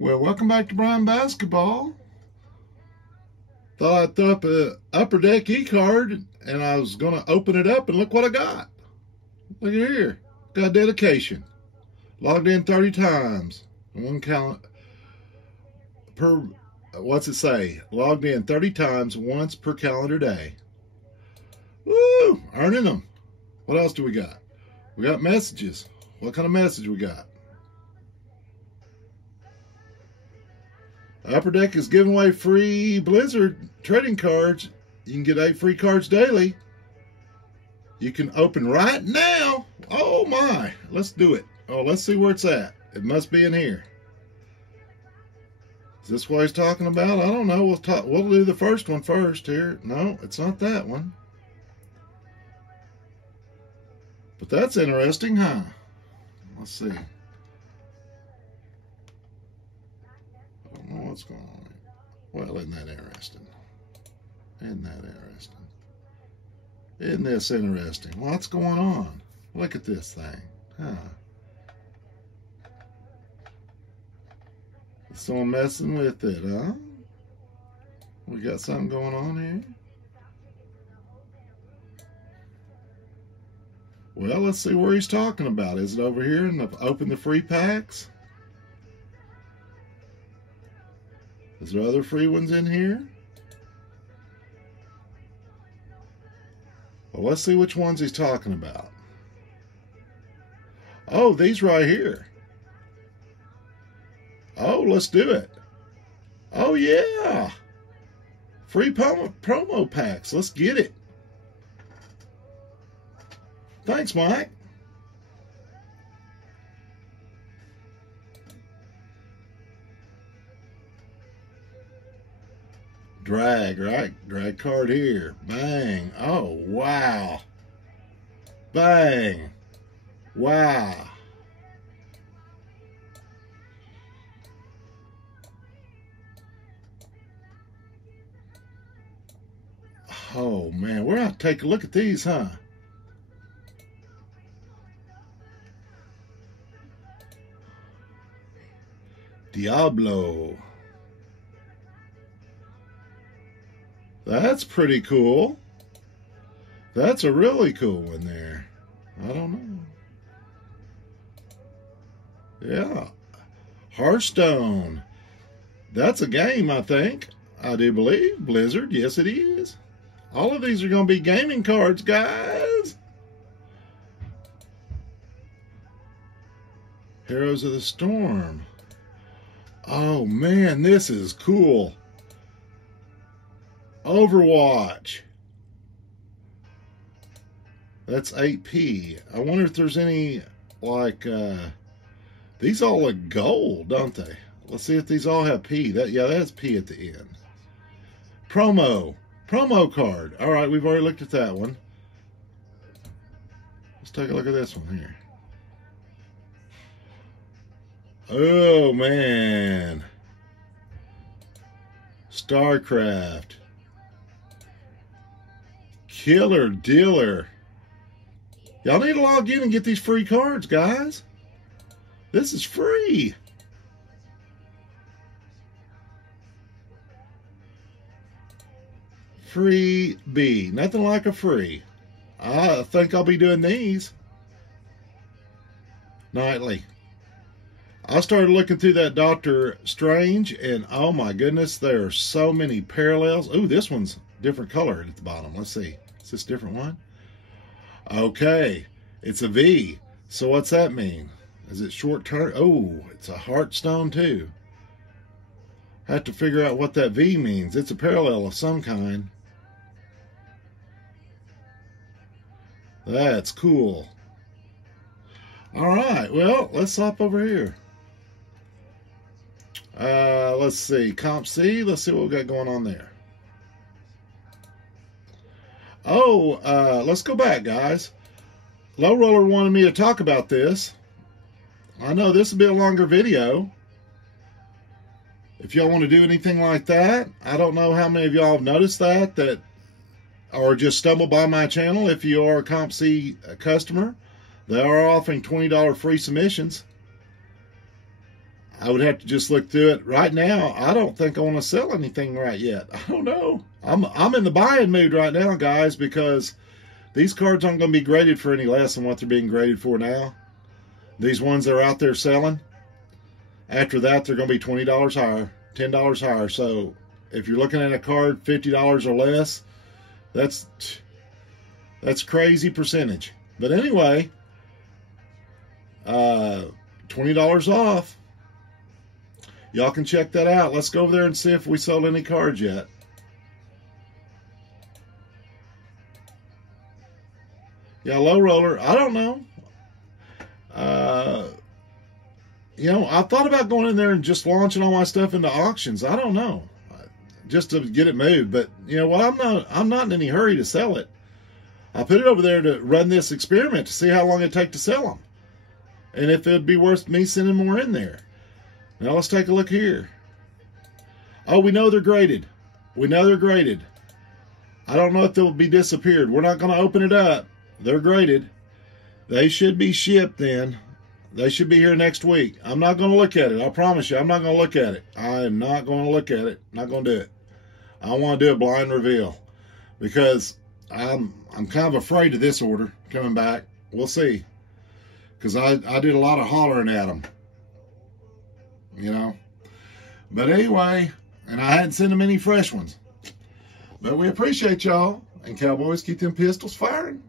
Well, welcome back to Bryan Basketball. Thought I'd throw up a Upper Deck e-card, and I was going to open it up, and look what I got. Look at here. Got dedication. Logged in 30 times. One calendar per, what's it say? Logged in 30 times once per calendar day. Woo! Earning them. What else do we got? We got messages. What kind of message we got? Upper Deck is giving away free Blizzard trading cards. You can get 8 free cards daily. You can open right now. Oh my, let's do it. Oh, let's see where it's at. It must be in here. Is this what he's talking about? I don't know. We'll do the first one first here. No, it's not that one. But that's interesting, huh? Let's see. What's going on? Well, isn't that interesting? Isn't that interesting? Isn't this interesting? What's going on? Look at this thing. Huh. Is someone messing with it, huh? We got something going on here? Well, let's see where he's talking about. Is it over here in the open the free packs? Is there other free ones in here? Well, let's see which ones he's talking about. Oh, these right here. Oh, let's do it. Oh, yeah. Free promo packs. Let's get it. Thanks, Mike. Drag, right? Drag card here. Bang. Oh, wow. Bang. Wow. Oh, man. We're going to take a look at these, huh? Diablo. That's pretty cool. That's a really cool one there. I don't know. Yeah. Hearthstone. That's a game, I think. I do believe. Blizzard. Yes, it is. All of these are going to be gaming cards, guys. Heroes of the Storm. Oh, man, this is cool. Overwatch. That's 8p. I wonder if there's any, like, these all look gold, don't they? Let's see if these all have P. Yeah, that has P at the end. Promo card. All right, we've already looked at that one. Let's take a look at this one here. Oh, man. StarCraft. Killer dealer. Y'all need to log in and get these free cards, guys. This is free. Free B. Nothing like a free. I think I'll be doing these nightly. I started looking through that Doctor Strange, and oh my goodness, there are so many parallels. Ooh, this one's different color at the bottom. Let's see. Is this a different one? Okay, it's a V. So what's that mean? Is it short term? Oh, it's a Hearthstone too. I have to figure out what that V means. It's a parallel of some kind. That's cool. All right, well, let's hop over here. Let's see, COMC. Let's see what we got going on there. Oh, let's go back, guys. Low Roller wanted me to talk about this. I know this will be a longer video. If y'all want to do anything like that, I don't know how many of y'all have noticed that or just stumbled by my channel. If you are a COMC customer, they are offering $20 free submissions. I would have to just look through it. Right now, I don't think I want to sell anything right yet. I don't know. I'm in the buying mood right now, guys, because these cards aren't going to be graded for any less than what they're being graded for now. These ones that are out there selling, after that, they're going to be $20 higher, $10 higher. So if you're looking at a card $50 or less, that's crazy percentage. But anyway, $20 off. Y'all can check that out. Let's go over there and see if we sold any cards yet. Yeah, low roller. I don't know. You know, I thought about going in there and just launching all my stuff into auctions. I don't know, just to get it moved. But you know what? I'm not in any hurry to sell it. I put it over there to run this experiment to see how long it take to sell them, and if it'd be worth me sending more in there. Now let's take a look here. Oh, we know they're graded. We know they're graded. I don't know if they'll be disappeared. We're not going to open it up. They're graded. They should be shipped then. They should be here next week. I'm not going to look at it. I promise you, I'm not going to look at it. I am not going to look at it. Not going to do it. I want to do a blind reveal because I'm kind of afraid of this order coming back. We'll see. Because I did a lot of hollering at them. You know. But anyway, and I hadn't sent them any fresh ones. But we appreciate y'all. And Cowboys, keep them pistols firing.